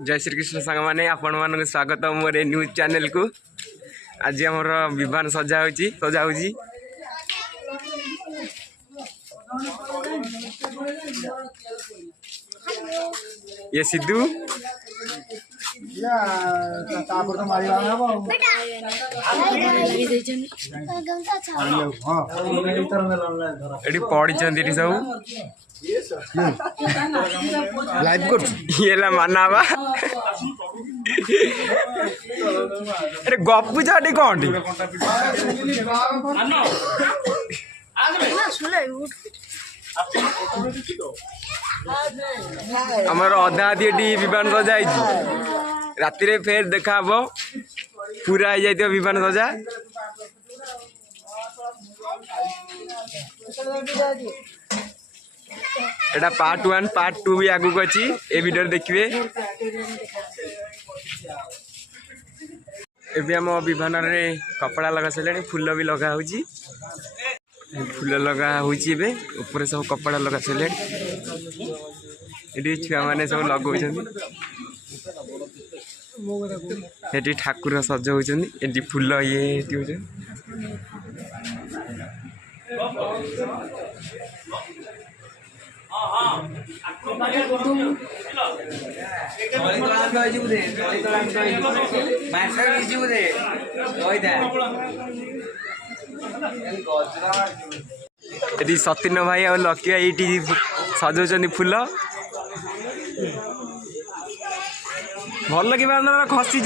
जय श्री कृष्ण सांग मैंने आपण मान स्वागत मोर न्यूज चैनल को। आज आमर विमान सजा होची ये सिद्धू एटी पड़ी सब लाइव कर ये ला माना बा अरे गपु जाटी कौन आमर अधा अधी विमान सजा राति रे फेर देखा हम पूरा हो जाए विमान सजा एटा पार्ट 1 पार्ट 2 भी आगु अच्छी ए वीडियो देखिए। एबे हम विमान रे कपड़ा लगा सारे फूल भी लगा होची फूल लगा होची एबे ऊपर सब कपड़ा लगा सारे एटी छुआ माने सब लगौछन एटी ठाकुर सज होछन एटी फूल ये एटी होछन एटी सतीन भाई और लकी भाई सजाऊँ फूल भल लगे खसी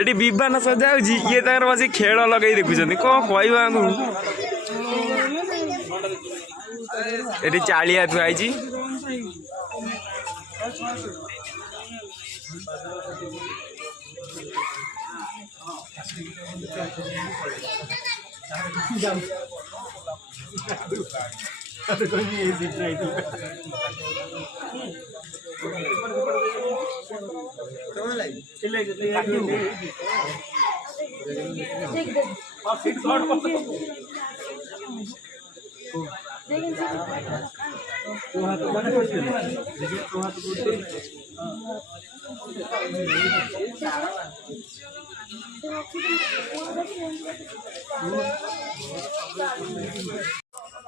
एटी विमान सजा ये बस खेल लगे देखुं कौन कह एटी चालिया थुआई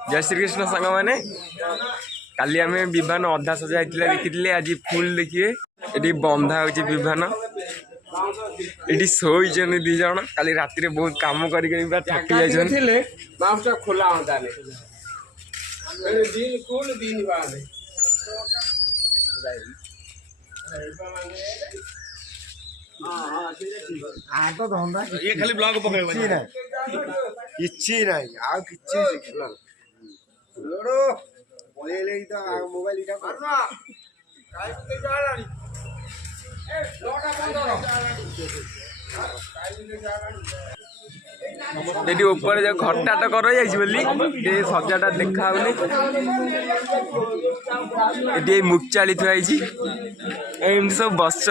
जय श्री कृष्ण सांग मैंने काली आम विमान अधा सजा देखी आज फुल देखिए ये बंधा हो विमान ये शोचन दी जन काली राति बहुत काम कर थकी जाते खोला तो धंदा ये खाली ब्लॉग पकड़ किछि नहीं आ किछि शिखला लोडो बोले ले तो मोबाइल इटा करना काई के जालानी ए लोटा बंद ये ऊपर जो घरटा तो कर सजाटा देखा ये मुचाली थुआई एमती सब बस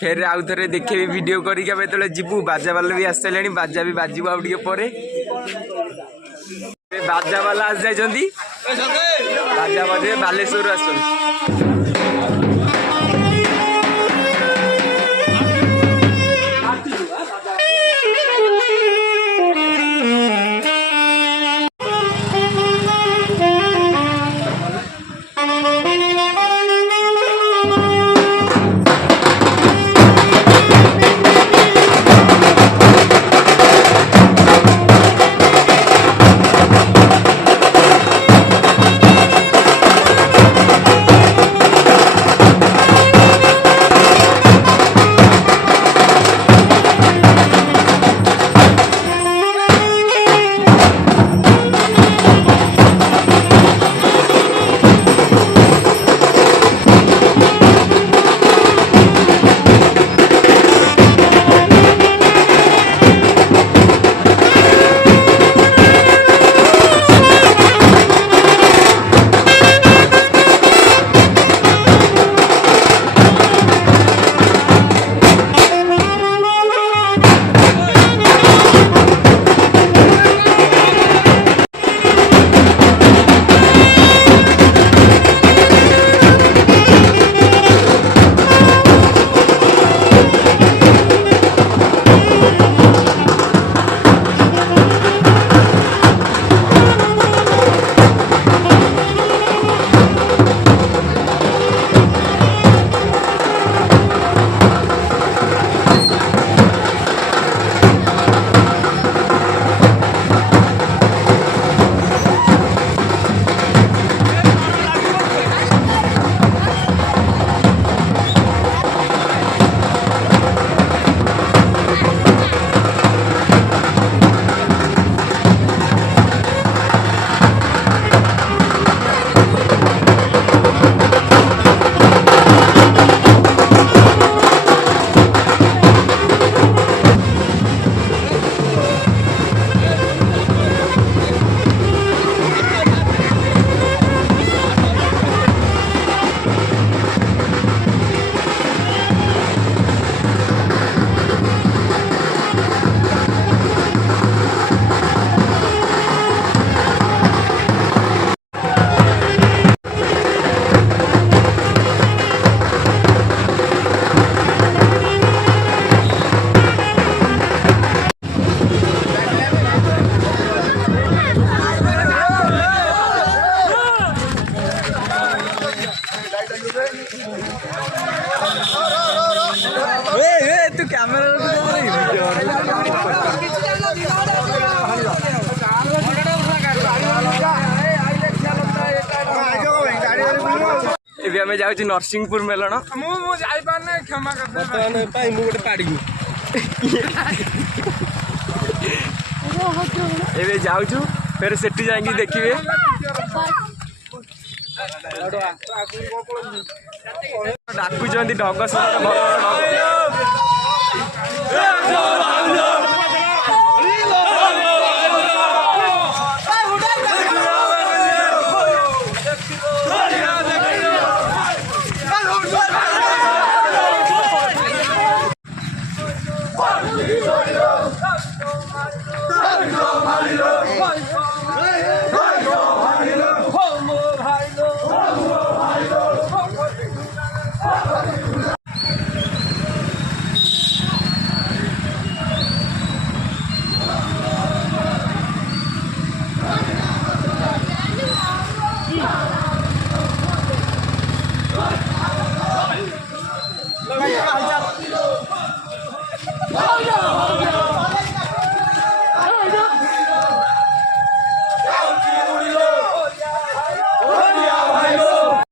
फिर आउ थे देखे वीडियो करते जीवु बाजा वाला भी आस सारे बाजा भी बाजू आउ टे बाजा वाला आस जाइए बाजा बजे बालेश्वर आस तू कैमरा ଏବେ ଆମେ ଯାଉଛୁ ନରସିଂହପୁର ମେଲଣ। ମୁଁ ଯାଇପାରୁନି, କ୍ଷମା କରିଦେବେ ମୁଁ ଗୋଟେ ପାଡ଼ିକୁ ଏବେ ଯାଉଛୁ, ଫେର ସେଠି ଯାଇକି ଦେଖିବେ। ଡାକୁଛନ୍ତି ଢଗ ସହିତ ଭଲ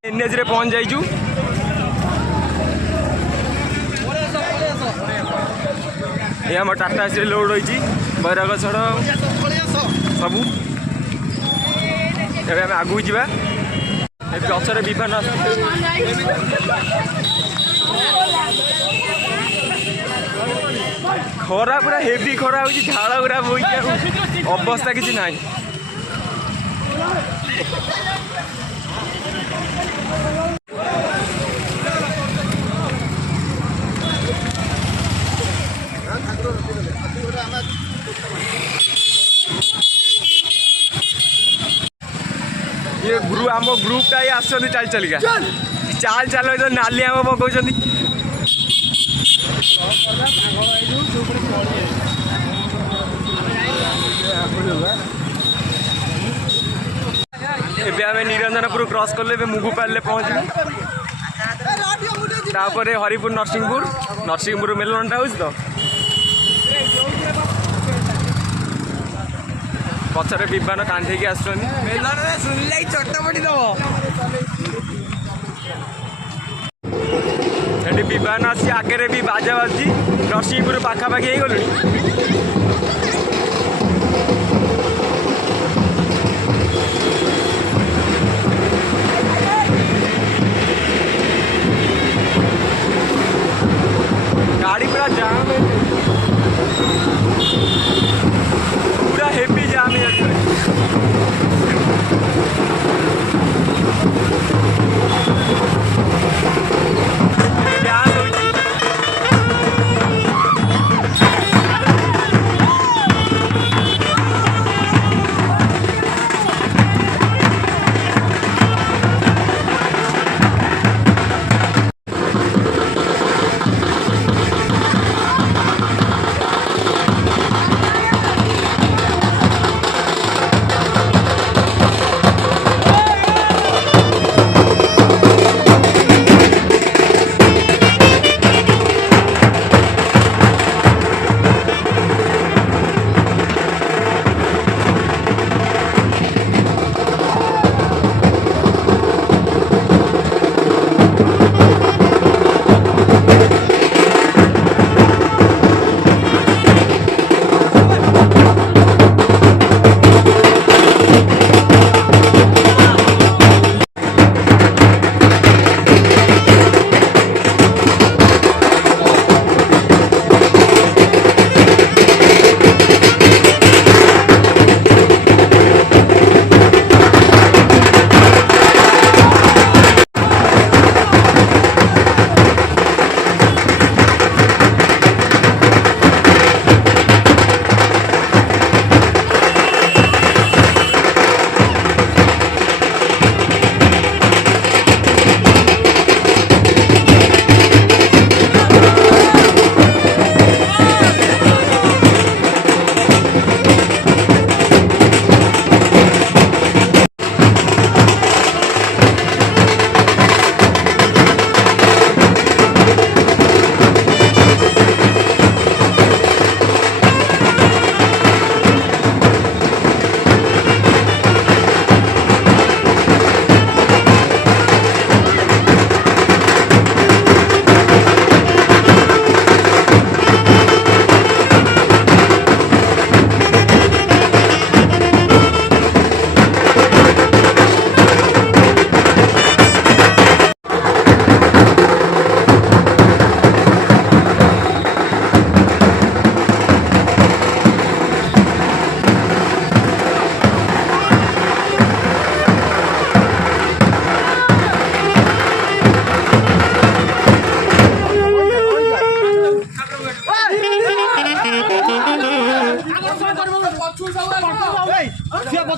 एनएच रे पहुंच जाइजु। ये हम टाटा से लोड होइछि बैराग छड़ सबू। एबे हम आगु जिबा। ए गछरे विमान खरा पूरा हेवी खरा होइछि, झाड़ पूरा बोइछि, अवस्था किछि नाही। ये ग्रुप आम ग्रुप टा आसुँच चाल चलिका चाल चाल नाली आम पकाउं। एबे आम निरंजनपुर क्रॉस कले मुगुपाल पहुँचू, तापर हरिपुर नरसिंहपुर मेलनटा हो तो पचरे विमान कांधेकी आसुन चटपटी दब ये विमान आसी आगे भी बाजा बाजी नरसिंहपुर पाखापाखि हो गलु। गाड़ी पूरा जाम है, पूरा हेवी जाम है।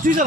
ठीक है